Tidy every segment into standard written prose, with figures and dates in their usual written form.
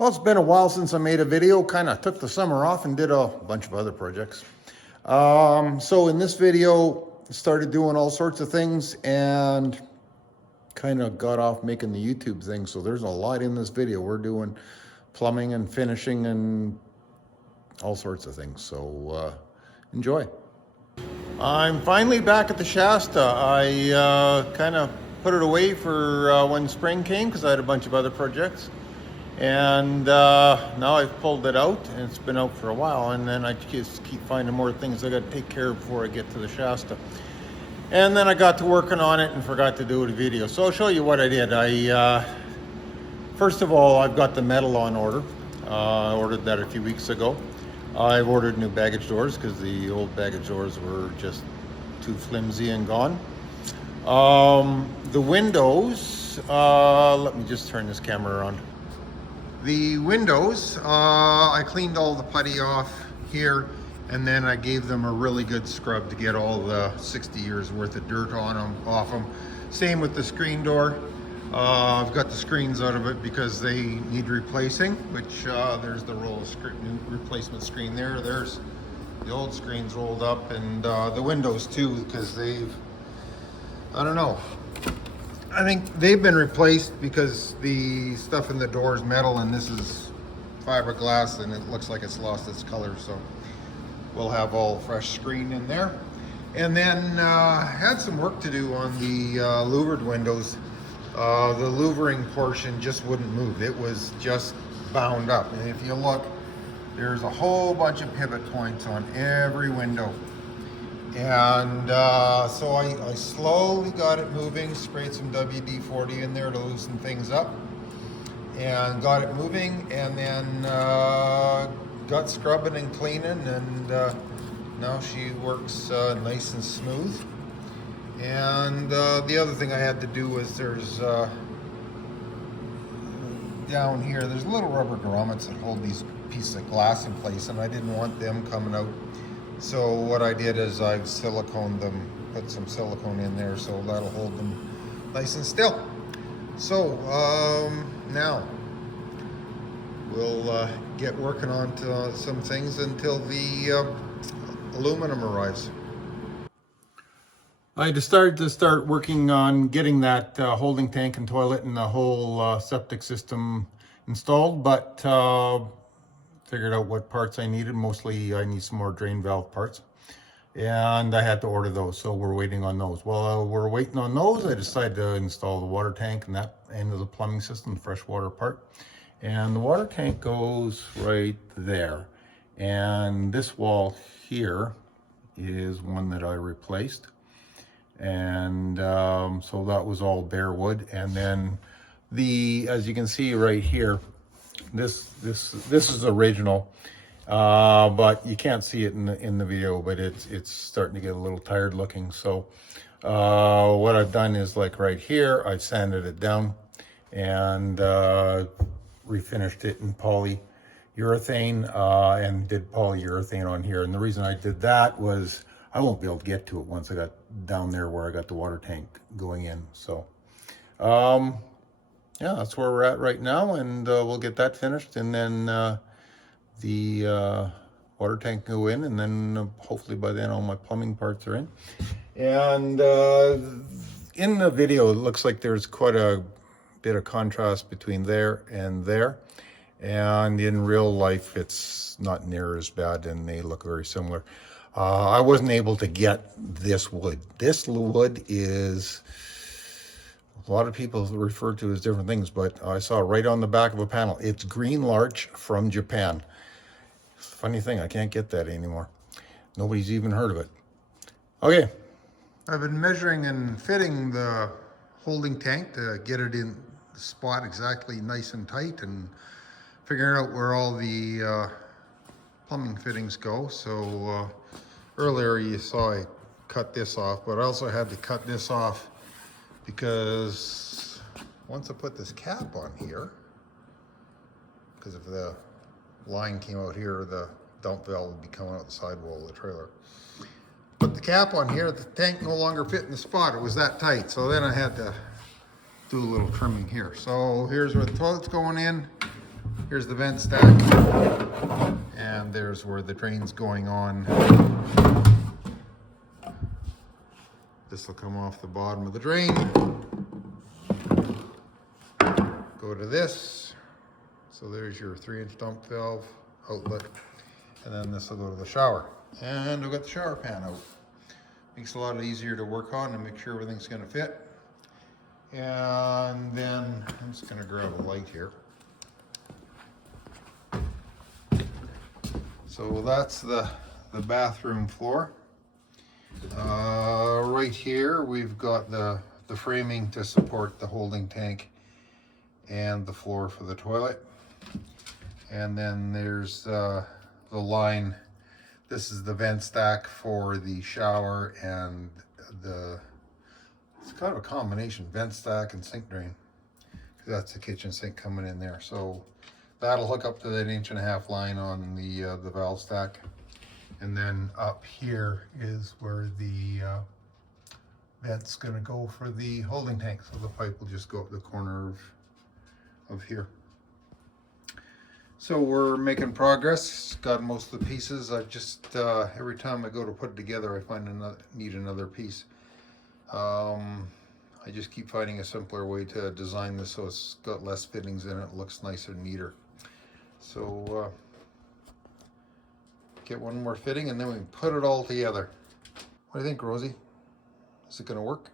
Well, it's been a while since I made a video. Kind of took the summer off and did a bunch of other projects. So in this video, started doing all sorts of things and kind of got off making the YouTube thing. So there's a lot in this video. We're doing plumbing and finishing and all sorts of things. So enjoy. I'm finally back at the Shasta. I kind of put it away for when spring came because I had a bunch of other projects. And now I've pulled it out, and it's been out for a while, and then I just keep finding more things I got to take care of before I get to the Shasta. And then I got to working on it and forgot to do a video. So I'll show you what I did. First of all, I've got the metal on order. I ordered that a few weeks ago. I've ordered new baggage doors because the old baggage doors were just too flimsy and gone. The windows, let me just turn this camera around. The windows, I cleaned all the putty off here, and then I gave them a really good scrub to get all the 60 years worth of dirt on them, off them. Same with the screen door. I've got the screens out of it because they need replacing, which there's the roll of new replacement screen there. There's the old screens rolled up, and the windows too, because they've, I don't know. I think they've been replaced because the stuff in the door is metal and this is fiberglass and it looks like it's lost its color. So we'll have all fresh screen in there. And then had some work to do on the louvered windows. The louvering portion just wouldn't move. It was just bound up. And if you look, there's a whole bunch of pivot points on every window. And so I slowly got it moving, sprayed some WD-40 in there to loosen things up, and got it moving, and then got scrubbing and cleaning, and now she works nice and smooth. And the other thing I had to do was there's down here, there's little rubber grommets that hold these pieces of glass in place, and I didn't want them coming out. So what I did is I've siliconed them, put some silicone in there so that'll hold them nice and still. So now we'll get working on to some things until the aluminum arrives. I decided to start working on getting that holding tank and toilet and the whole septic system installed, but figured out what parts I needed. Mostly I need some more drain valve parts, and I had to order those, so we're waiting on those. While we're waiting on those, I decided to install the water tank and that end of the plumbing system, the freshwater part. And the water tank goes right there, and this wall here is one that I replaced, and so that was all bare wood. And then as you can see right here, this is original, but you can't see it in the video, but it's starting to get a little tired looking. So what I've done is, like right here, I've sanded it down and refinished it in polyurethane and did polyurethane on here. And the reason I did that was I won't be able to get to it once I got down there where I got the water tank going in. So yeah, that's where we're at right now, and we'll get that finished, and then the water tank can go in, and then hopefully by then all my plumbing parts are in. And in the video, it looks like there's quite a bit of contrast between there, and in real life, it's not near as bad, and they look very similar. I wasn't able to get this wood. This wood is, a lot of people refer to it as different things, but I saw right on the back of a panel, it's green larch from Japan. Funny thing, I can't get that anymore. Nobody's even heard of it. Okay. I've been measuring and fitting the holding tank to get it in the spot exactly nice and tight, and figuring out where all the plumbing fittings go. So earlier you saw I cut this off, but I also had to cut this off because once I put this cap on here, because if the line came out here, the dump valve would be coming out the sidewall of the trailer. Put the cap on here, the tank no longer fit in the spot. It was that tight. So then I had to do a little trimming here. So here's where the toilet's going in. Here's the vent stack, and there's where the drain's going on. This will come off the bottom of the drain. Go to this. So there's your 3-inch dump valve outlet. And then this will go to the shower. And we've got the shower pan out. Makes it a lot easier to work on and make sure everything's gonna fit. And then I'm just gonna grab a light here. So that's the bathroom floor. Right here we've got the framing to support the holding tank and the floor for the toilet. And then there's the line. This is the vent stack for the shower, and it's kind of a combination, vent stack and sink drain, because that's the kitchen sink coming in there. So that'll hook up to that 1.5-inch line on the valve stack. And then up here is where the vent's gonna go for the holding tank. So the pipe will just go up the corner of here. So we're making progress. Got most of the pieces. I just, every time I go to put it together, I find need another piece. I just keep finding a simpler way to design this so it's got less fittings in it, looks nicer and neater. So get one more fitting and then we can put it all together. What do you think, Rosie? Is it gonna work?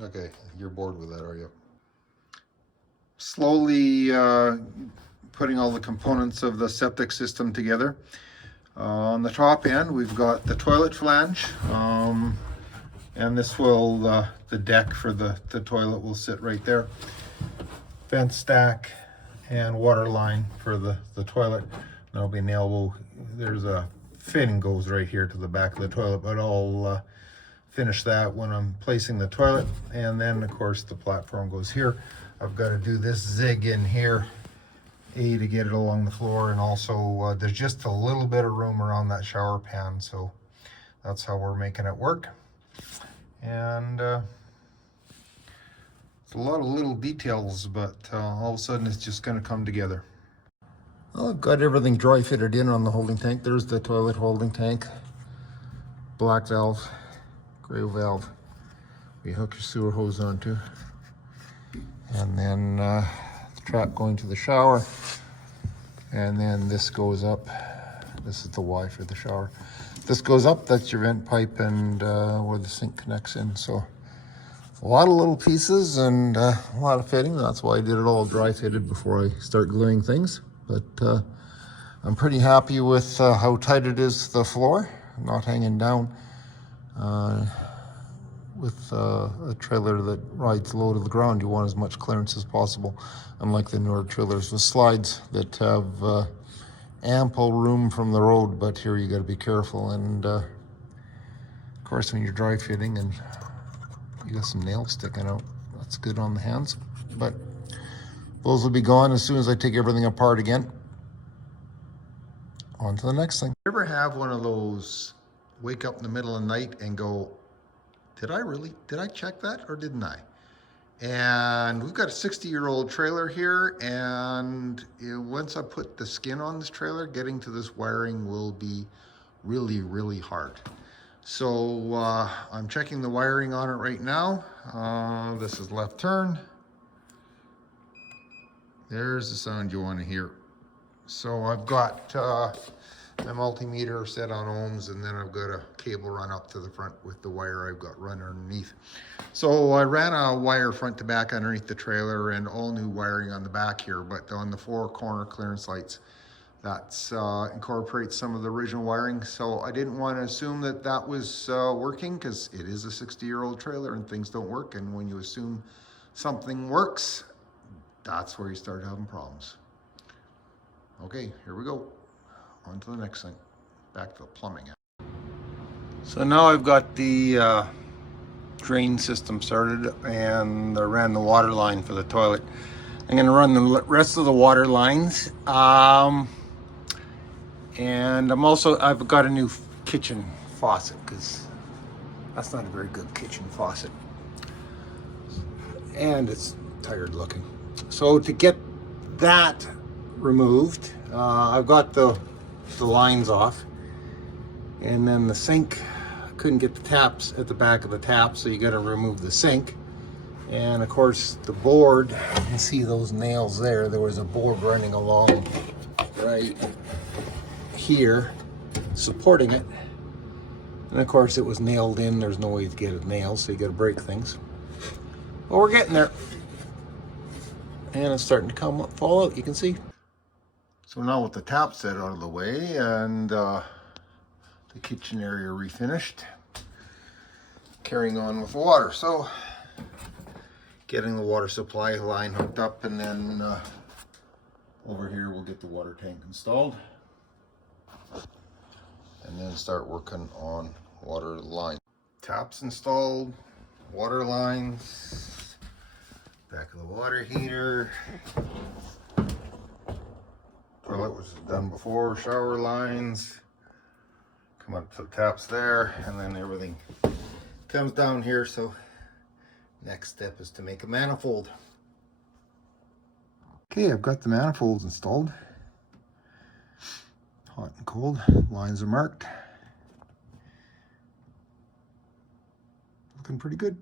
Okay, you're bored with that, are you? Slowly putting all the components of the septic system together. On the top end, we've got the toilet flange, and this will, the deck for the toilet will sit right there. Vent stack and water line for the toilet. There'll be an elbow. There's a fitting goes right here to the back of the toilet, but I'll finish that when I'm placing the toilet. And then of course the platform goes here. I've got to do this zig in here, to get it along the floor, and also there's just a little bit of room around that shower pan, so that's how we're making it work. And it's a lot of little details, but all of a sudden it's just going to come together. Well, I've got everything dry fitted in on the holding tank. There's the toilet holding tank, black valve, gray valve. We hook your sewer hose onto. And then the trap going to the shower, and then this goes up. This is the Y for the shower. This goes up, that's your vent pipe, and where the sink connects in. So a lot of little pieces and a lot of fitting. That's why I did it all dry fitted before I start gluing things. But I'm pretty happy with how tight it is, the floor, not hanging down. With a trailer that rides low to the ground, you want as much clearance as possible, unlike the newer trailers with slides that have ample room from the road, but here you got to be careful. And of course when you're dry fitting and you got some nails sticking out, that's good on the hands. But those will be gone as soon as I take everything apart again. On to the next thing. You ever have one of those wake up in the middle of the night and go, did I check that or didn't I? And we've got a 60-year-old trailer here, and once I put the skin on this trailer, getting to this wiring will be really, really hard. So I'm checking the wiring on it right now. This is left turn. There's the sound you want to hear. So I've got my multimeter set on ohms, and then I've got a cable run up to the front with the wire I've got run underneath. So I ran a wire front to back underneath the trailer and all new wiring on the back here, but on the 4 corner clearance lights, that's incorporates some of the original wiring. So I didn't want to assume that that was working, because it is a 60-year-old trailer and things don't work. And when you assume something works, that's where you start having problems. Okay, here we go. On to the next thing. Back to the plumbing. So now I've got the drain system started, and I ran the water line for the toilet. I'm going to run the rest of the water lines. And I've got a new kitchen faucet, because that's not a very good kitchen faucet. And it's tired looking. So to get that removed, I've got the lines off, and then the sink, couldn't get the taps at the back of the tap, so you got to remove the sink. And of course the board, you can see those nails there. There was a board running along right here supporting it, and of course it was nailed in. There's no way to get it nailed, so you got to break things. Well, we're getting there, and it's starting to fall out, you can see. So now with the tap set out of the way and the kitchen area refinished, carrying on with water. So getting the water supply line hooked up, and then over here we'll get the water tank installed, and then start working on water line. Taps installed, water lines, back of the water heater. Toilet was done before, shower lines, come up to the taps there, and then everything comes down here. So next step is to make a manifold. Okay, I've got the manifolds installed. Hot and cold, lines are marked. Looking pretty good.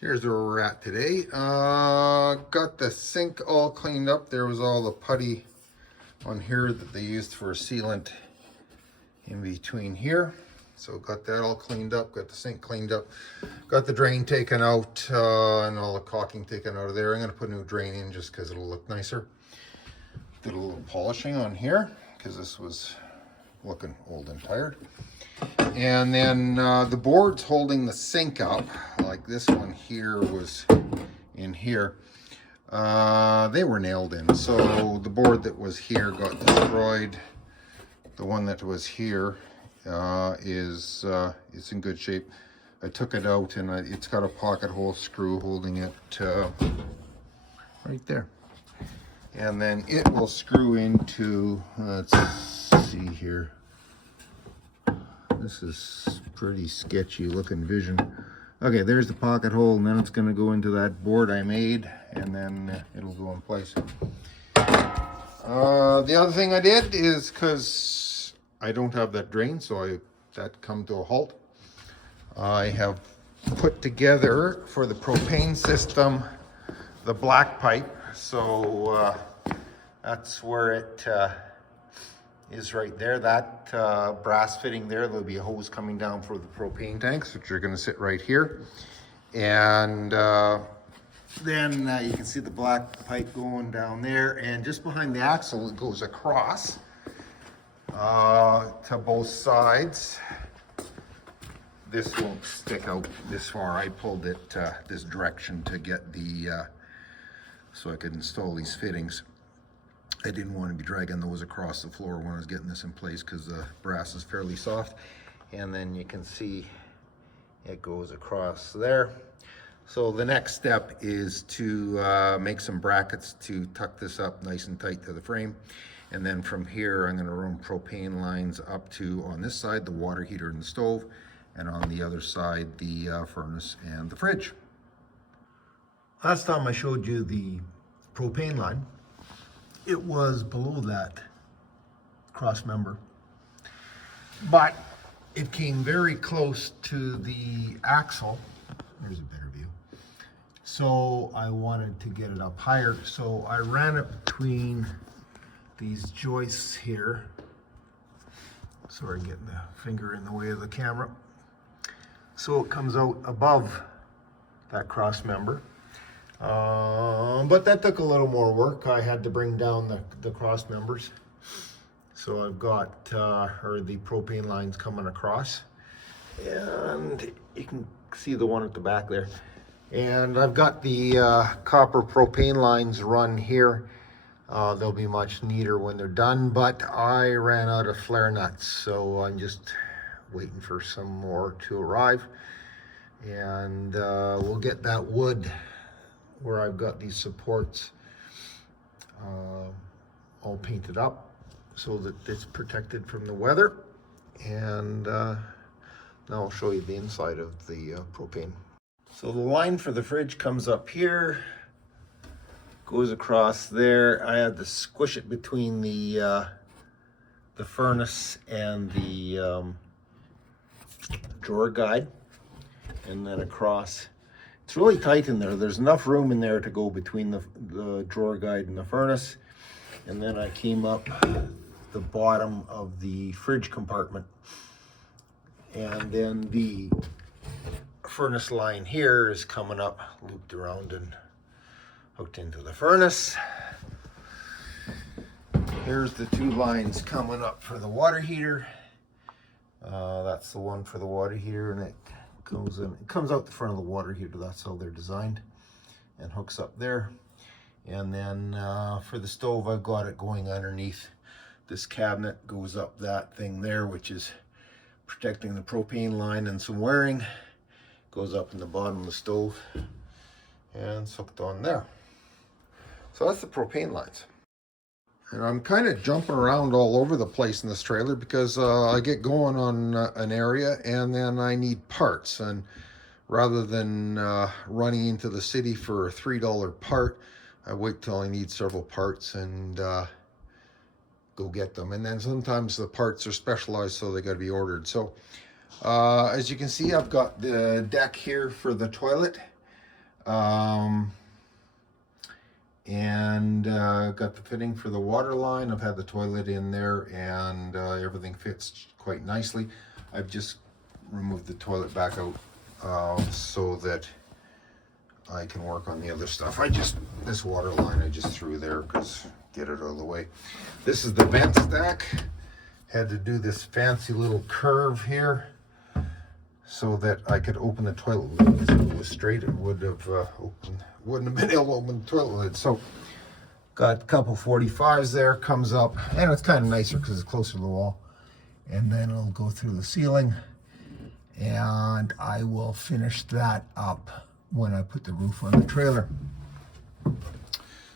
Here's where we're at today. Got the sink all cleaned up. There was all the putty on here that they used for a sealant in between here. So got that all cleaned up, got the sink cleaned up, got the drain taken out, and all the caulking taken out of there. I'm gonna put a new drain in just because it'll look nicer. Did a little polishing on here because this was looking old and tired. And then the boards holding the sink up, like this one here was in here, they were nailed in. So the board that was here got destroyed. The one that was here is in good shape. I took it out, and it's got a pocket hole screw holding it right there. And then it will screw into, let's see here. This is pretty sketchy looking vision. Okay, there's the pocket hole, and then it's going to go into that board I made, and then it'll go in place. The other thing I did is, because I don't have that drain, so that come to a halt. I have put together for the propane system the black pipe. So that's where it is right there. That brass fitting there, there'll be a hose coming down for the propane tanks, which are going to sit right here. And then you can see the black pipe going down there, and just behind the axle it goes across to both sides. This won't stick out this far. I pulled it this direction to get the so I could install these fittings. I didn't want to be dragging those across the floor when I was getting this in place, because the brass is fairly soft. And then you can see it goes across there. So the next step is to make some brackets to tuck this up nice and tight to the frame. And then from here, I'm going to run propane lines up to, on this side, the water heater and the stove, and on the other side, the furnace and the fridge. Last time I showed you the propane line, it was below that cross member, but it came very close to the axle. There's a better view. So I wanted to get it up higher, so I ran it between these joists here. Sorry, getting the finger in the way of the camera. So it comes out above that cross member. But that took a little more work. I had to bring down the cross members. So I've got the propane lines coming across, and you can see the one at the back there. And I've got the copper propane lines run here. They'll be much neater when they're done, but I ran out of flare nuts, so I'm just waiting for some more to arrive. And we'll get that wood where I've got these supports all painted up so that it's protected from the weather. And now I'll show you the inside of the propane. So the line for the fridge comes up here, goes across there. I had to squish it between the furnace and the drawer guide, and then across. It's really tight in there. There's enough room in there to go between the drawer guide and the furnace. And then I came up the bottom of the fridge compartment. And then the furnace line here is coming up, looped around and hooked into the furnace. Here's the two lines coming up for the water heater. That's the one for the water heater, and it comes out the front of the water heater. That's how they're designed, and hooks up there. And then for the stove, I've got it going underneath this cabinet, goes up that thing there, which is protecting the propane line and some wiring. Goes up in the bottom of the stove, and it's hooked on there. So that's the propane lines. And I'm kind of jumping around all over the place in this trailer because I get going on an area and then I need parts. And rather than running into the city for a $3 part, I wait till I need several parts and go get them. And then sometimes the parts are specialized, so they got to be ordered. So as you can see, I've got the deck here for the toilet. And got the fitting for the water line. I've had the toilet in there, and everything fits quite nicely. I've just removed the toilet back out so that I can work on the other stuff. This water line I just threw there because get it out of the way. This is the vent stack. Had to do this fancy little curve here so that I could open the toilet lid. If it was straight, it wouldn't have been able to open the toilet lid. So got a couple 45s there, comes up, and it's kind of nicer because it's closer to the wall. And then it'll go through the ceiling, and I will finish that up when I put the roof on the trailer.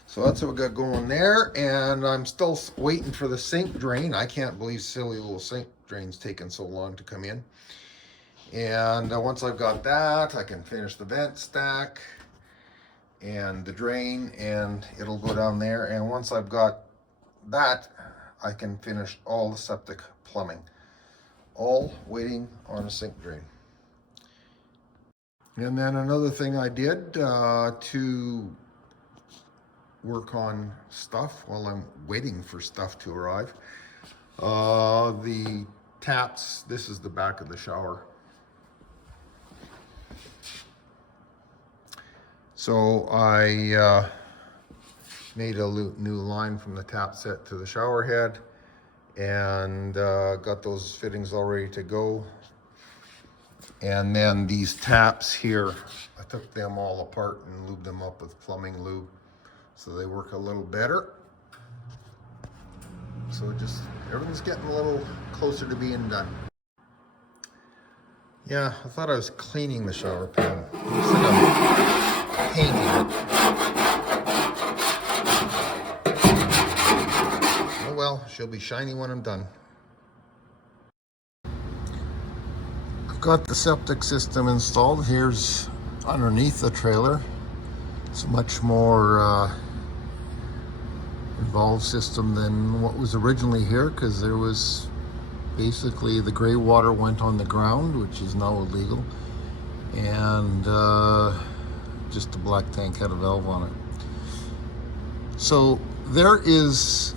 So that's what we got going there, and I'm still waiting for the sink drain. I can't believe silly little sink drain's taking so long to come in. And once I've got that, I can finish the vent stack and the drain, and it'll go down there. And once I've got that, I can finish all the septic plumbing, all waiting on a sink drain. And then another thing I did to work on stuff while I'm waiting for stuff to arrive, the taps, this is the back of the shower. So I made a new line from the tap set to the shower head, and got those fittings all ready to go. And then these taps here, I took them all apart and lubed them up with plumbing lube so they work a little better. So just everything's getting a little closer to being done. Yeah, I thought I was cleaning the shower pan. Looks like I'm painting it. Oh well, she'll be shiny when I'm done. I've got the septic system installed. Here's underneath the trailer. It's a much more involved system than what was originally here, because there was basically the gray water went on the ground, which is now illegal, and just the black tank had a valve on it. So there is,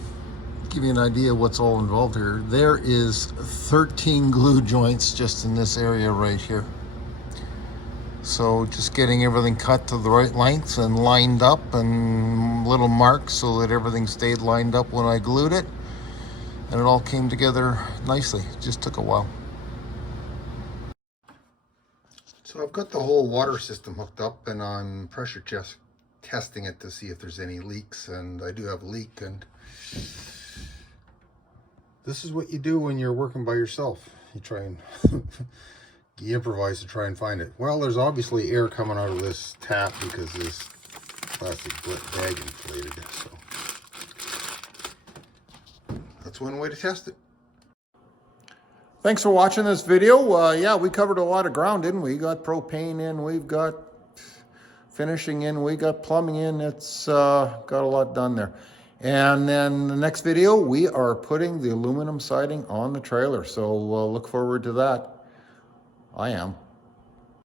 give you an idea what's all involved here, there is 13 glue joints just in this area right here. So just getting everything cut to the right lengths and lined up, and little marks so that everything stayed lined up when I glued it. And it all came together nicely. It just took a while. So I've got the whole water system hooked up, and I'm pressure testing it to see if there's any leaks, and I do have a leak. And this is what you do when you're working by yourself. You try and you improvise to try and find it. Well, there's obviously air coming out of this tap because this plastic bag inflated. So that's one way to test it. Thanks for watching this video. Yeah, we covered a lot of ground, didn't we? We got propane in, we've got finishing in, we got plumbing in. It's got a lot done there. And then the next video, we are putting the aluminum siding on the trailer. So look forward to that. I am.